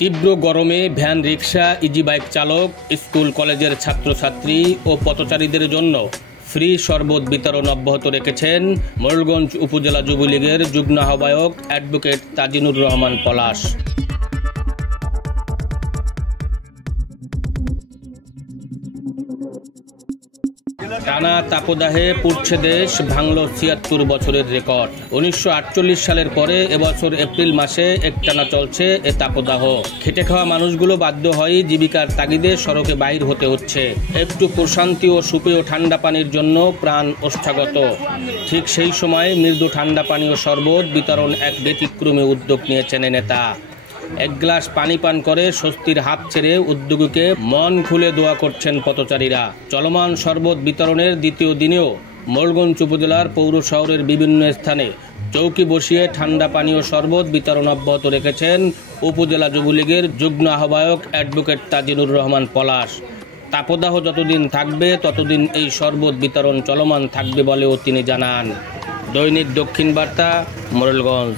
তীব্র গরমে ভ্যান, রিক্সা, easy bike চালক, স্কুল কলেজের ছাত্রছাত্রী ও পথচারীদের জন্য ফ্রি শরবত বিতরণ অব্যাহত রেখেছেন মোরেলগঞ্জ উপজেলা যুবলীগের যুগ্ম আহ্বায়ক অ্যাডভোকেট তাজিনুর রহমান পলাশ। টানা তাপদাহে পুড়ছে দেশ, ভাঙল ৭৬ বছরের রেকর্ড। ১৯৪৮ সালের পরে এবছর এপ্রিল মাসে একটানা চলছে এ তাপদাহ। খেটে খাওয়া মানুষগুলো বাধ্য হয় জীবিকার তাগিদে সড়কে বাইর হতে হচ্ছে। একটু প্রশান্তি ও সুপেয় ঠান্ডা পানির জন্য প্রাণ ওষ্ঠাগত। ঠিক সেই সময় মৃদু ঠান্ডা পানীয় শরবত বিতরণ এক ব্যতিক্রমী উদ্যোগ নিয়েছেন নেতা। এক গ্লাস পানি পান করে স্বস্তির হাত ছেড়ে উদ্যোগীকে মন খুলে দোয়া করছেন পথচারীরা। চলমান শরবত বিতরণের দ্বিতীয় দিনেও মোরেলগঞ্জ উপজেলার পৌর শহরের বিভিন্ন স্থানে চৌকি বসিয়ে ঠান্ডা পানীয় শরবত বিতরণ অব্যাহত রেখেছেন উপজেলা যুবলীগের যুগ্ম আহ্বায়ক অ্যাডভোকেট তাজিনুর রহমান পলাশ। তাপদাহ যতদিন থাকবে ততদিন এই শরবত বিতরণ চলমান থাকবে বলেও তিনি জানান। দৈনিক দক্ষিণ বার্তা, মোরেলগঞ্জ।